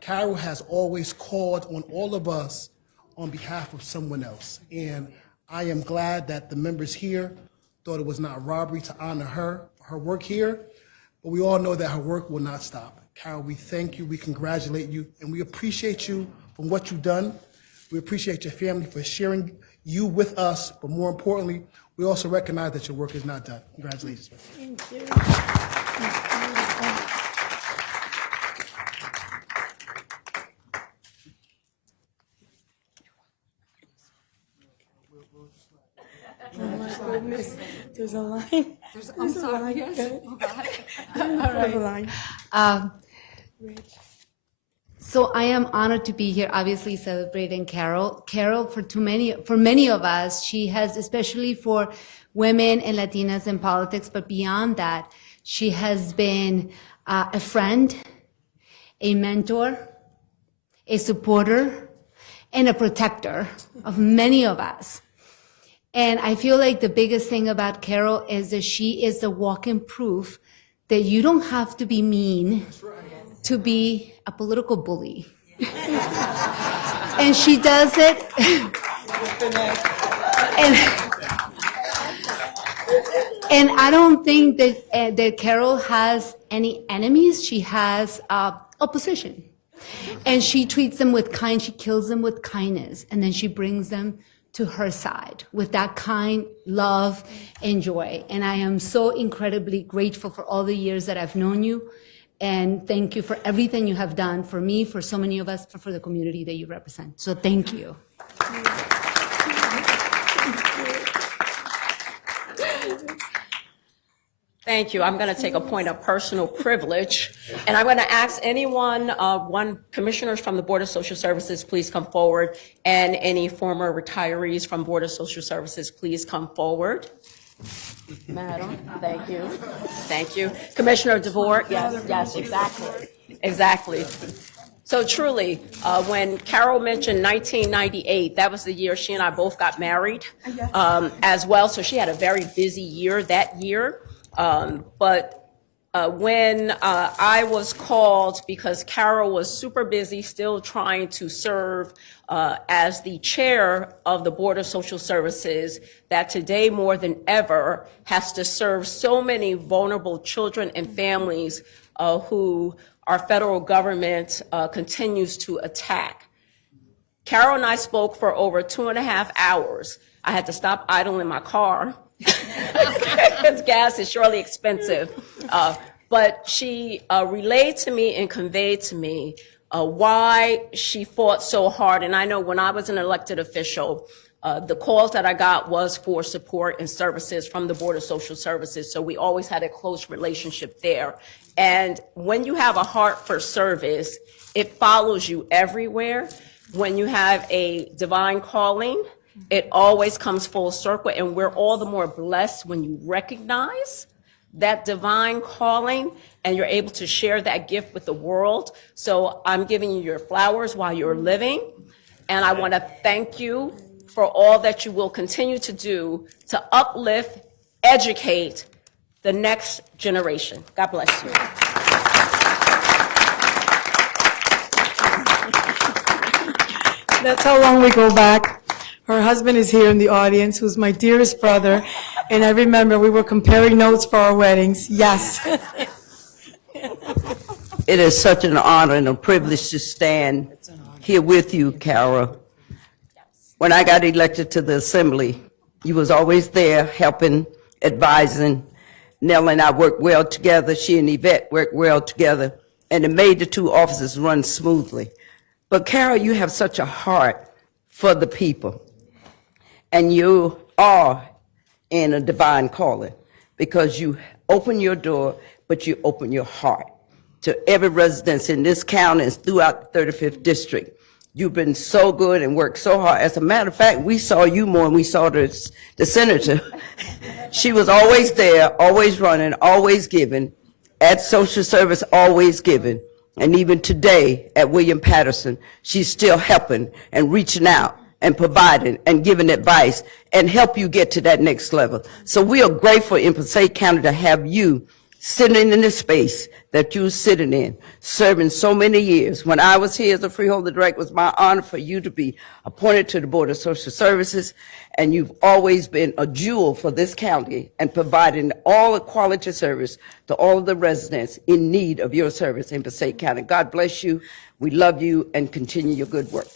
Carol has always called on all of us on behalf of someone else. And I am glad that the members here thought it was not robbery to honor her work here, but we all know that her work will not stop. Carol, we thank you, we congratulate you, and we appreciate you for what you've done. We appreciate your family for sharing you with us, but more importantly, we also recognize that your work is not done. Congratulations. Thank you. Oh my goodness, there's a line. I'm sorry, yes. All right. So I am honored to be here, obviously celebrating Carol. Carol, for many of us, she has, especially for women and Latinas in politics, but beyond that, she has been a friend, a mentor, a supporter, and a protector of many of us. And I feel like the biggest thing about Carol is that she is the walking proof that you don't have to be mean to be a political bully. And she does it. And I don't think that Carol has any enemies. She has opposition. And she treats them with kindness. She kills them with kindness. And then she brings them to her side with that kind love and joy. And I am so incredibly grateful for all the years that I've known you. And thank you for everything you have done for me, for so many of us, for the community that you represent. So thank you. Thank you. I'm going to take a point of personal privilege, and I'm going to ask anyone, commissioners from the Board of Social Services, please come forward, and any former retirees from Board of Social Services, please come forward. Madam, thank you. Thank you. Commissioner DeVore, yes, exactly. So truly, when Carol mentioned 1998, that was the year she and I both got married as well, so she had a very busy year that year. But when I was called, because Carol was super busy still trying to serve as the chair of the Board of Social Services, that today more than ever has to serve so many vulnerable children and families who our federal government continues to attack. Carol and I spoke for over 2.5 hours. I had to stop idling my car because gas is surely expensive. But she relayed to me and conveyed to me why she fought so hard. And I know when I was an elected official, the calls that I got was for support and services from the Board of Social Services. So we always had a close relationship there. And when you have a heart for service, it follows you everywhere. When you have a divine calling, it always comes full circle, and we're all the more blessed when you recognize that divine calling and you're able to share that gift with the world. So I'm giving you your flowers while you're living, and I want to thank you for all that you will continue to do to uplift, educate the next generation. God bless you. That's how long we go back. Her husband is here in the audience, who's my dearest brother, and I remember we were comparing notes for our weddings. Yes. It is such an honor and a privilege to stand here with you, Carol. When I got elected to the Assembly, you was always there helping, advising. Nell and I worked well together. She and Yvette worked well together. and it made the two offices run smoothly. But Carol, you have such a heart for the people, and you are in a divine calling because you open your door, but you open your heart to every residence in this county and throughout the 35th district. You've been so good and worked so hard. As a matter of fact, we saw you more than we saw the senator. She was always there, always running, always giving. At social service, always giving. And even today at William Paterson, she's still helping and reaching out and providing and giving advice and help you get to that next level. So we are grateful in Passaic County to have you sitting in this space that you're sitting in, serving so many years. When I was here as a freeholder director, it was my honor for you to be appointed to the Board of Social Services, and you've always been a jewel for this county and providing all the quality service to all of the residents in need of your service in Passaic County. God bless you. We love you and continue your good work.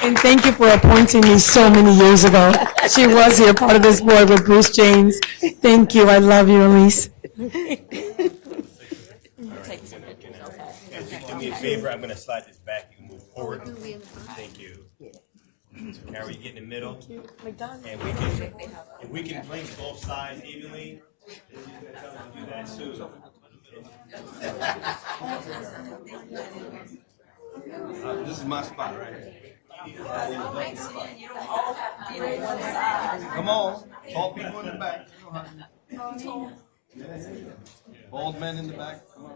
And thank you for appointing me so many years ago. She was here, part of this board with Bruce James. Thank you. I love you, Elise. Do me a favor, I'm going to slide this back. You can move forward. Thank you. So Carol, you get in the middle. And we can blink both sides evenly. Do that too. This is my spot, right? Come on, tall people in the back. Bald men in the back. Come on.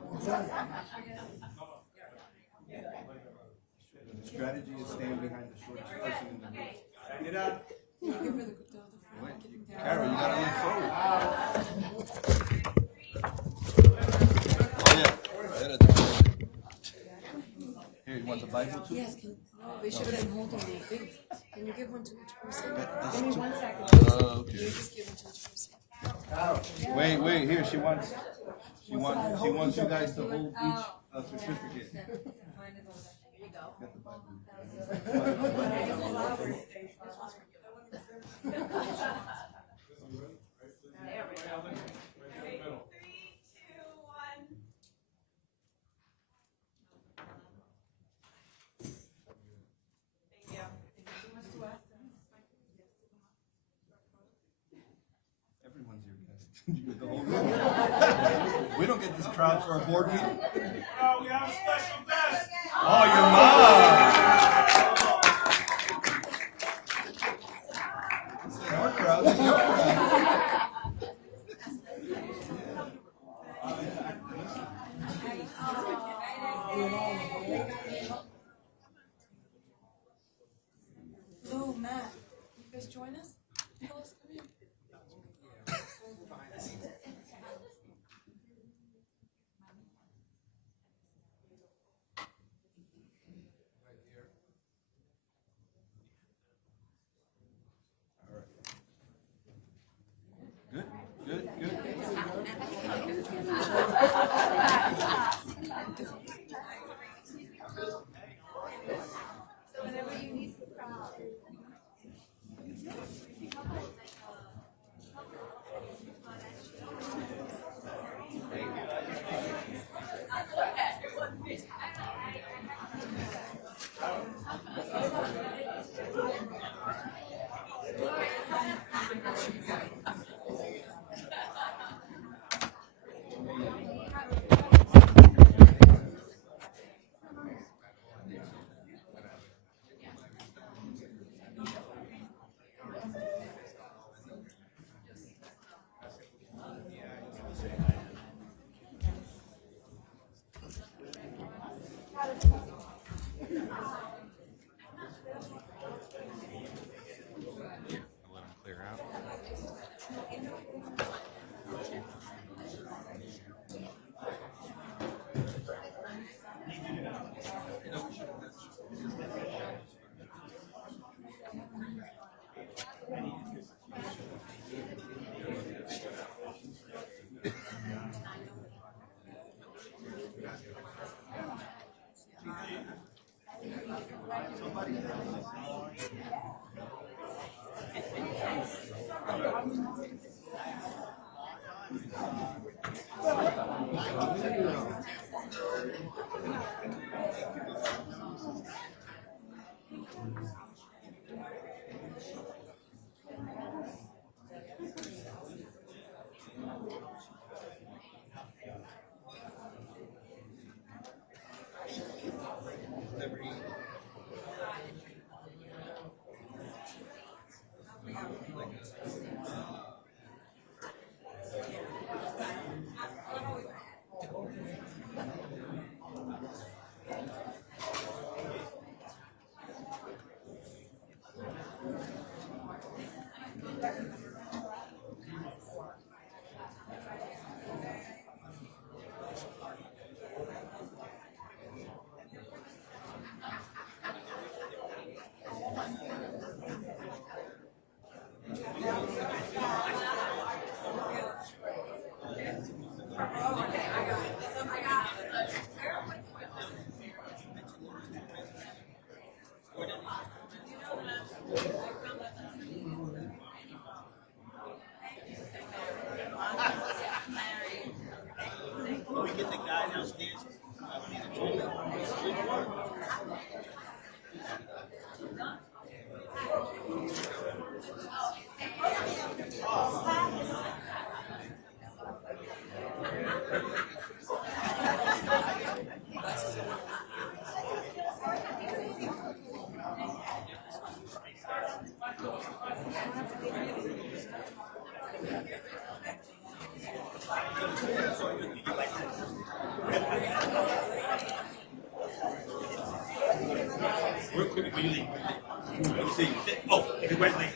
The strategy is stand behind the shortest person in the room. Check it out. Carol, you gotta look forward. Oh yeah. Right at the front. Here, you want the Bible too? Yes, they should have been holding the thing. Can you give one to each person? Give me 1 second. Okay. Just give one to each person. Wait, here, she wants you guys to hold each a certificate. Get the Bible. Everyone's your guest. You get the whole room. We don't get this crowd for a board meeting. Oh, we have a special guest. Oh, your mom. This is our crowd. This is your crowd. Lou, Matt, you guys join us? Come here. Good. Real quick before you leave. Let me see. Oh, congratulations.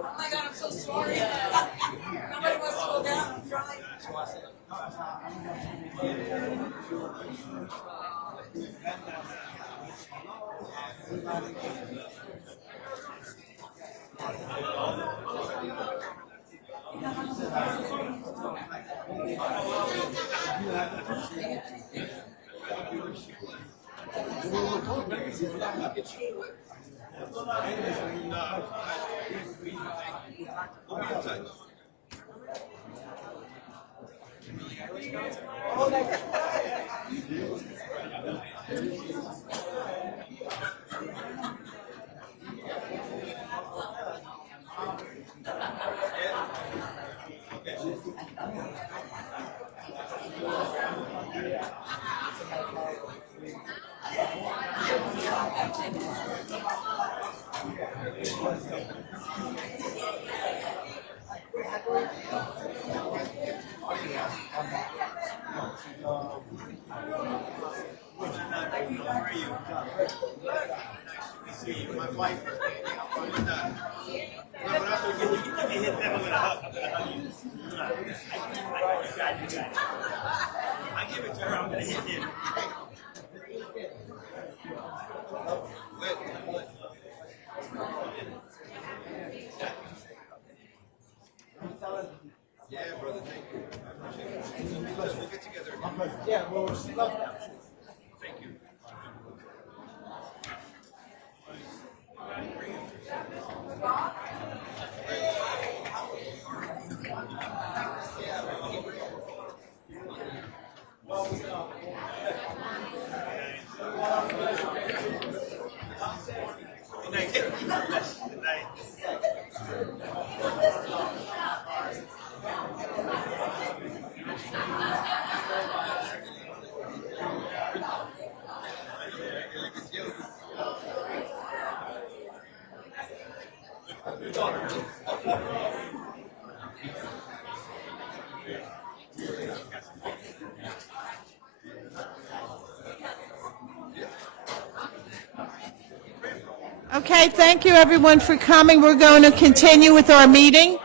Oh my God, I'm so sorry. Nobody wants to go down. I'm trying. My wife. When I forget, you can hit them with a hug. I give it to her, I'm going to hit him. Yeah, brother, thank you. I appreciate it. We'll get together. Yeah, well, thank you. Good night. Good night. Okay, thank you everyone for coming. We're going to continue with our meeting.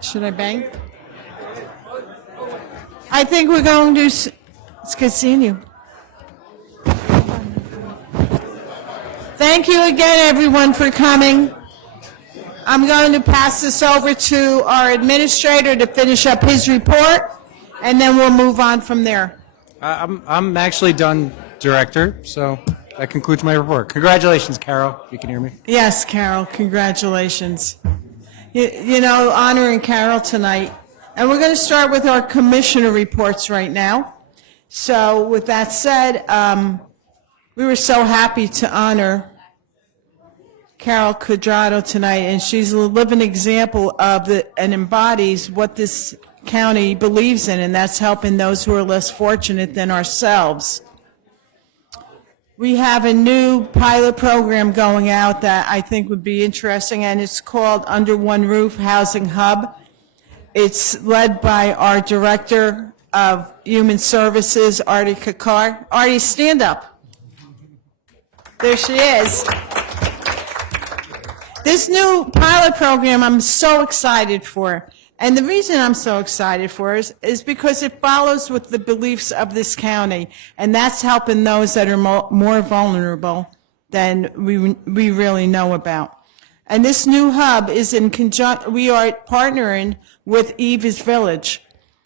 Should I bang? I think we're going to, it's good seeing you. Thank you again, everyone, for coming. I'm going to pass this over to our administrator to finish up his report, and then we'll move on from there. I'm actually done, Director, so that concludes my report. Congratulations, Carol, if you can hear me. Yes, Carol, congratulations. You know, honoring Carol tonight. And we're going to start with our commissioner reports right now. So with that said, we were so happy to honor Carol Quadrado tonight, and she's a living example of and embodies what this county believes in, and that's helping those who are less fortunate than ourselves. We have a new pilot program going out that I think would be interesting, and it's called Under One Roof Housing Hub. It's led by our Director of Human Services, Artie Kakar. Artie, stand up. There she is. This new pilot program I'm so excited for. And the reason I'm so excited for is because it follows with the beliefs of this county, and that's helping those that are more vulnerable than we really know about. And this new hub is we are partnering with Eva's Village.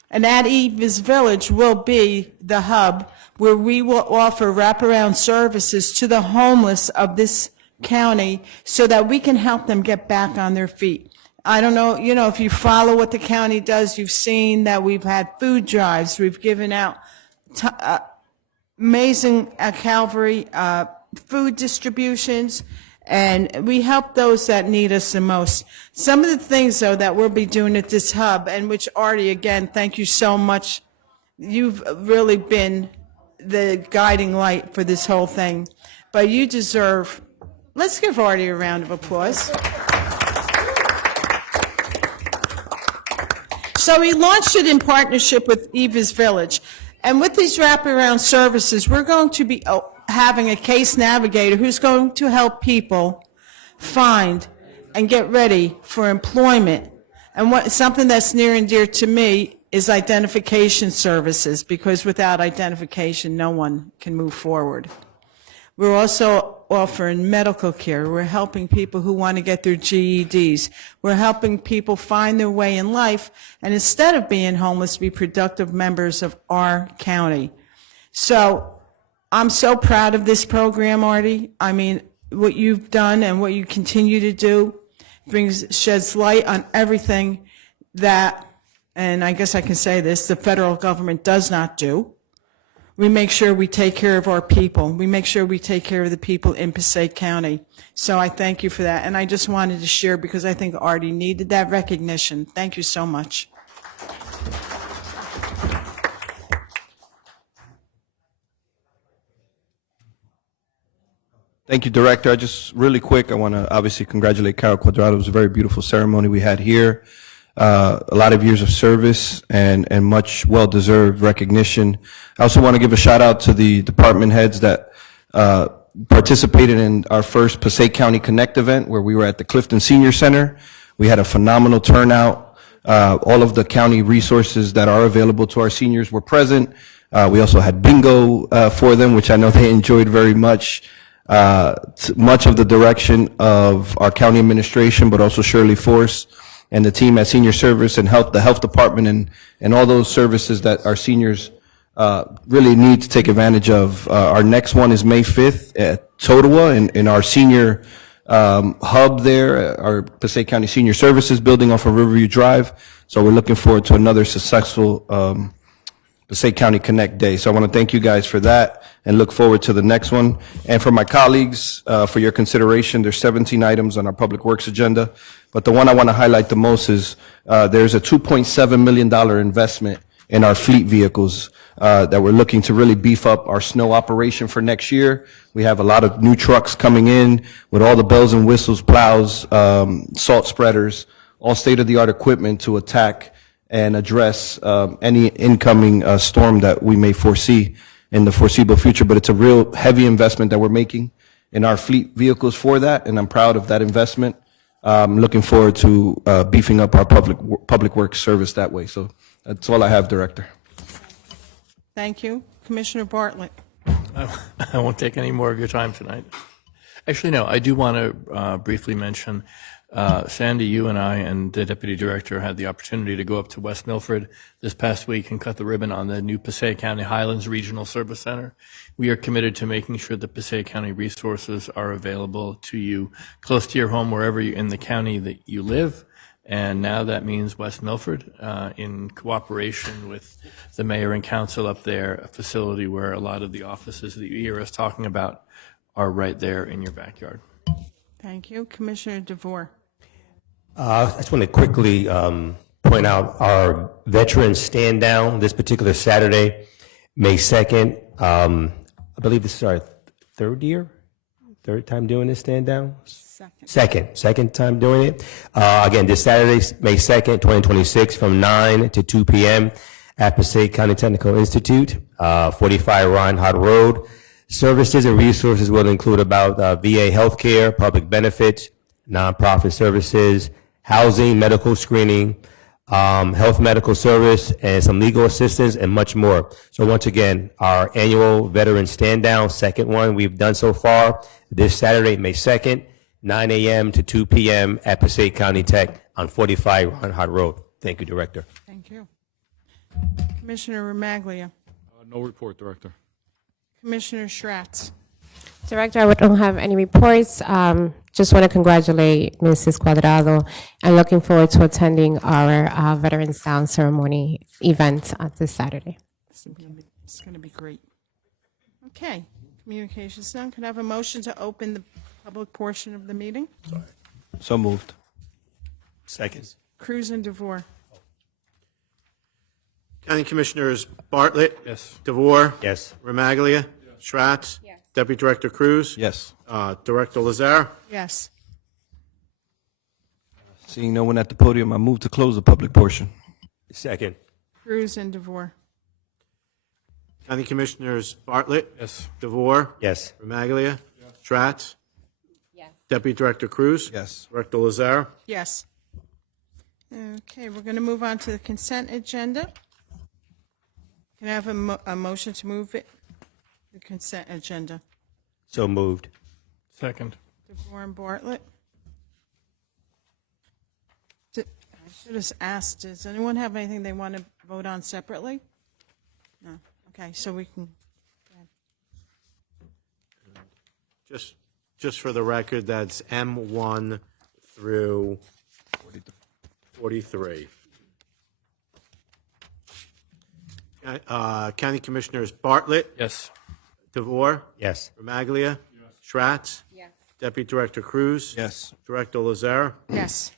And at Eva's Village will be the hub where we will offer wraparound services to the homeless of this county so that we can help them get back on their feet. I don't know, you know, if you follow what the county does, you've seen that we've had food drives, we've given out amazing at Calvary food distributions, and we help those that need us the most. Some of the things, though, that we'll be doing at this hub, and which Artie, again, thank you so much. You've really been the guiding light for this whole thing. But you deserve, let's give Artie a round of applause. So we launched it in partnership with Eva's Village. And with these wraparound services, we're going to be having a case navigator who's going to help people find and get ready for employment. And something that's near and dear to me is identification services, because without identification, no one can move forward. We're also offering medical care. We're helping people who want to get their GEDs. We're helping people find their way in life, and instead of being homeless, be productive members of our county. So I'm so proud of this program, Artie. I mean, what you've done and what you continue to do sheds light on everything that, and I guess I can say this, the federal government does not do. We make sure we take care of our people. We make sure we take care of the people in Passaic County. So I thank you for that. And I just wanted to share because I think Artie needed that recognition. Thank you so much. Thank you, Director. Just really quick, I want to obviously congratulate Carol Quadrado. It was a very beautiful ceremony we had here. A lot of years of service and much well-deserved recognition. I also want to give a shout out to the department heads that participated in our first Passaic County Connect event where we were at the Clifton Senior Center. We had a phenomenal turnout. All of the county resources that are available to our seniors were present. We also had bingo for them, which I know they enjoyed very much. Much of the direction of our county administration, but also Shirley Force and the team at Senior Service and the health department and all those services that our seniors really need to take advantage of. Our next one is May 5th at Totowa in our senior hub there, our Passaic County Senior Services building off of Riverview Drive. So we're looking forward to another successful Passaic County Connect Day. So I want to thank you guys for that and look forward to the next one. And for my colleagues, for your consideration, there's 17 items on our Public Works agenda. But the one I want to highlight the most is there's a $2.7 million investment in our fleet vehicles that we're looking to really beef up our snow operation for next year. We have a lot of new trucks coming in with all the bells and whistles, plows, salt spreaders, all state-of-the-art equipment to attack and address any incoming storm that we may foresee in the foreseeable future. But it's a real heavy investment that we're making in our fleet vehicles for that, and I'm proud of that investment. Looking forward to beefing up our public works service that way. So that's all I have, Director. Thank you. Commissioner Bartlett. I won't take any more of your time tonight. Actually, no, I do want to briefly mention, Sandy, you and I and the Deputy Director had the opportunity to go up to West Milford this past week and cut the ribbon on the new Passaic County Highlands Regional Service Center. We are committed to making sure that Passaic County resources are available to you close to your home, wherever in the county that you live. And now that means West Milford, in cooperation with the mayor and council up there, a facility where a lot of the offices that you hear us talking about are right there in your backyard. Thank you. Commissioner DeVore. I just want to quickly point out our veteran stand down this particular Saturday, May 2nd. I believe this is our third time doing this stand down? Second time doing it. Again, this Saturday, May 2nd, 2026, from 9 to 2 p.m. at Passaic County Technical Institute, 45 Reinhardt Road. Services and resources will include about VA healthcare, public benefits, nonprofit services, housing, medical screening, health medical service, and some legal assistance, and much more. So once again, our annual veteran stand down, second one we've done so far, this Saturday, May 2nd, 9 a.m. to 2 p.m. at Passaic County Tech on 45 Reinhardt Road. Thank you, Director. Thank you. Commissioner Remaglia. No report, Director. Commissioner Schratz. Director, I don't have any reports. Just want to congratulate Mrs. Cuadrado and looking forward to attending our Veterans Down ceremony event this Saturday. It's going to be great. Okay. Communications done. Can I have a motion to open the public portion of the meeting? So moved. Second. Cruz and DeVore. County Commissioners Bartlett. Yes. DeVore. Yes. Remaglia. Schratz. Yes. Deputy Director Cruz. Yes. Director Lazare. Yes. Seeing no one at the podium, I move to close the public portion. Second. Cruz and DeVore. County Commissioners Bartlett. Yes. DeVore. Yes. Remaglia. Schratz. Yes. Deputy Director Cruz. Yes. Director Lazare. Yes. Okay, we're going to move on to the consent agenda. Can I have a motion to move it? The consent agenda. So moved. Second. DeVore and Bartlett. I should have asked, does anyone have anything they want to vote on separately? No. Okay, so we can. Just for the record, that's M1 through 43. County Commissioners Bartlett. Yes. DeVore. Yes. Remaglia. Schratz. Yes. Deputy Director Cruz. Yes. Director Lazare. Yes.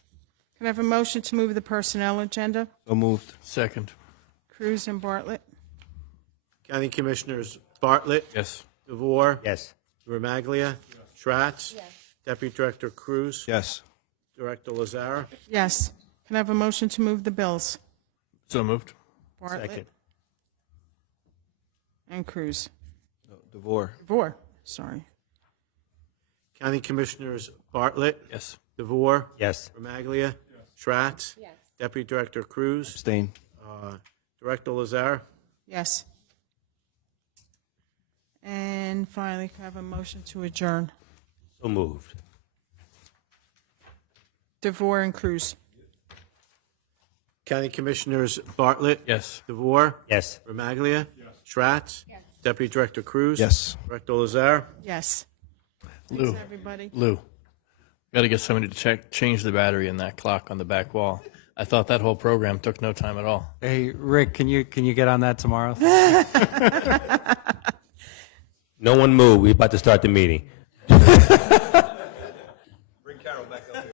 Can I have a motion to move the personnel agenda? So moved. Second. Cruz and Bartlett. County Commissioners Bartlett. Yes. DeVore. Yes. Remaglia. Schratz. Yes. Deputy Director Cruz. Yes. Director Lazare. Yes. Can I have a motion to move the bills? So moved. Bartlett. Second. And Cruz. DeVore. DeVore, sorry. County Commissioners Bartlett. Yes. DeVore. Yes. Remaglia. Schratz. Yes. Deputy Director Cruz. Abstain. Director Lazare. Yes. And finally, can I have a motion to adjourn? So moved. DeVore and Cruz. County Commissioners Bartlett. Yes. DeVore. Yes. Remaglia. Schratz. Yes. Deputy Director Cruz. Yes. Director Lazare. Yes. Lou. Thanks, everybody. Lou. Got to get somebody to change the battery in that clock on the back wall. I thought that whole program took no time at all. Hey, Rick, can you get on that tomorrow? No one move. We're about to start the meeting.